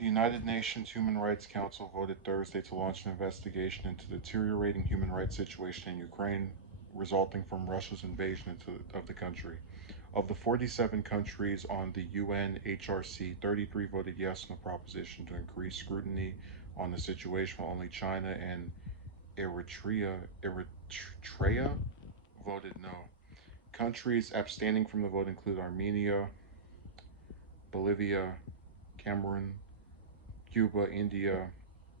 The United Nations Human Rights Council voted Thursday to launch an investigation into the deteriorating human rights situation in Ukraine resulting from Russia's invasion of the country. Of the 47 countries on the UNHRC, 33 voted yes on the proposition to increase scrutiny on the situation, while only China and Eritrea voted no. Countries abstaining from the vote include Armenia, Bolivia, Cameroon, Cuba, India,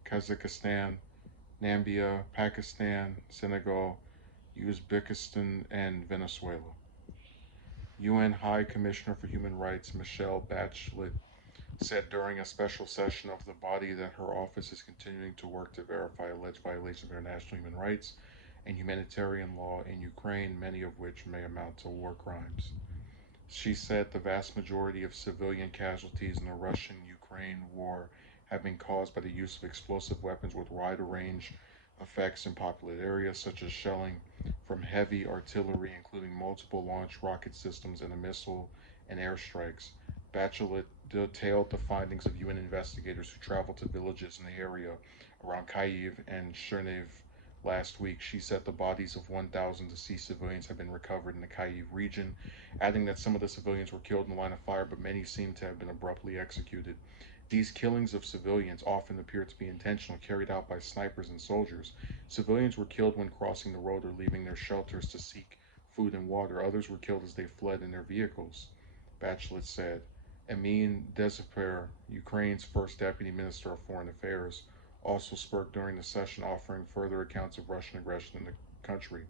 Kazakhstan, Namibia, Pakistan, Senegal, Uzbekistan, and Venezuela. UN High Commissioner for Human Rights Michelle Bachelet said during a special session of the body that her office is continuing to work to verify alleged violations of international human rights and humanitarian law in Ukraine, many of which may amount to war crimes. She said the vast majority of civilian casualties in the Russian Ukraine war have been caused by the use of explosive weapons with wider range effects in populated areas, such as shelling from heavy artillery, including multiple launch rocket systems and missile and airstrikes. Bachelet detailed the findings of UN investigators who traveled to villages in the area around Kyiv and Cherniv last week. She said the bodies of 1,000 deceased civilians have been recovered in the Kyiv region, adding that some of the civilians were killed in the line of fire, but many seem to have been abruptly executed. These killings of civilians often appear to be intentional, carried out by snipers and soldiers. Civilians were killed when crossing the road or leaving their shelters to seek food and water. Others were killed as they fled in their vehicles, Bachelet said. Emin Dezhnev, Ukraine's first deputy minister of foreign affairs, also spoke during the session, offering further accounts of Russian aggression in the country.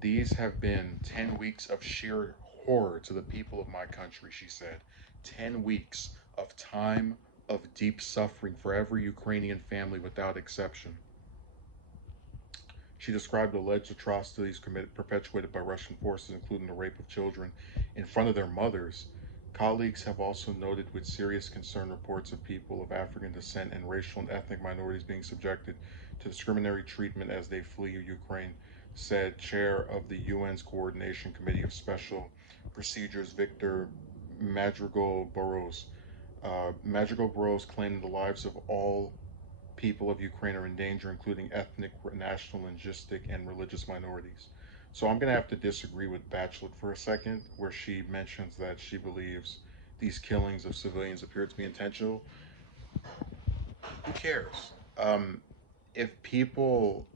These have been 10 weeks of sheer horror to the people of my country, she said. 10 weeks of time of deep suffering for every Ukrainian family without exception. She described alleged atrocities perpetuated by Russian forces, including the rape of children in front of their mothers. Colleagues have also noted with serious concern reports of people of African descent and racial and ethnic minorities being subjected to discriminatory treatment as they flee Ukraine, said Chair of the UN's Coordination Committee of Special Procedures, Victor Madrigal-Boros. Madrigal-Boros claimed the lives of all people of Ukraine are in danger, including ethnic, national, linguistic, and religious minorities. So I'm going to have to disagree with Bachelet for a second, where she mentions that she believes these killings of civilians appear to be intentional. Who cares? If people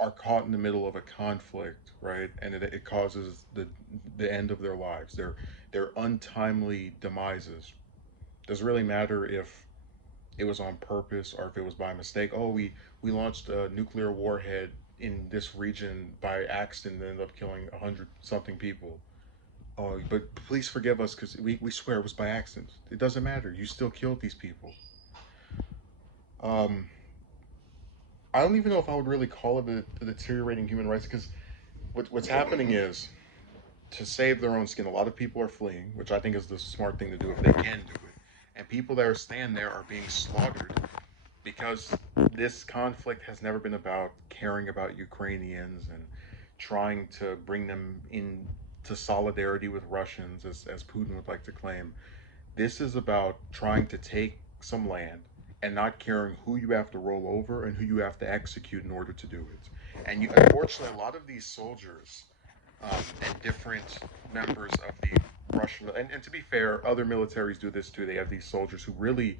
are caught in the middle of a conflict, right, and it causes the end of their lives, their untimely demises, does it really matter if it was on purpose or if it was by mistake? Oh, we launched a nuclear warhead in this region by accident and ended up killing 100 something people. Oh, but please forgive us because we swear it was by accident. It doesn't matter. You still killed these people. Um, I don't even know if I would really call it the deteriorating human rights, because what's happening is, to save their own skin, a lot of people are fleeing, which I think is the smart thing to do if they can do it. And people that are staying there are being slaughtered because this conflict has never been about caring about Ukrainians and trying to bring them into solidarity with Russians, as Putin would like to claim. This is about trying to take some land and not caring who you have to roll over and who you have to execute in order to do it. And unfortunately, a lot of these soldiers and different members of the Russian, and to be fair, other militaries do this too. They have these soldiers who really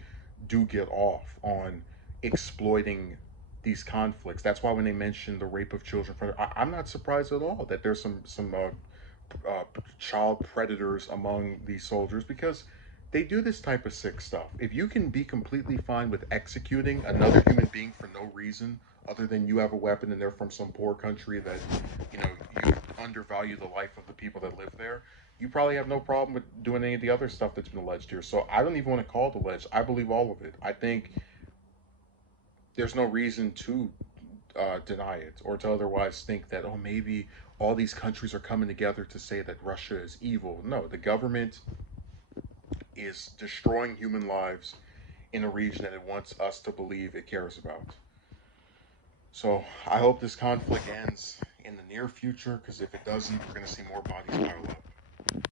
do get off on exploiting these conflicts. That's why when they mention the rape of children, I'm not surprised at all that there's child predators among these soldiers, because they do this type of sick stuff. If you can be completely fine with executing another human being for no reason other than you have a weapon and they're from some poor country that, you undervalue the life of the people that live there, you probably have no problem with doing any of the other stuff that's been alleged here. So I don't even want to call it alleged. I believe all of it. I think there's no reason to deny it or to otherwise think that, oh, maybe all these countries are coming together to say that Russia is evil. No, the government is destroying human lives in a region that it wants us to believe it cares about. So I hope this conflict ends in the near future, because if it doesn't, we're going to see more bodies pile up.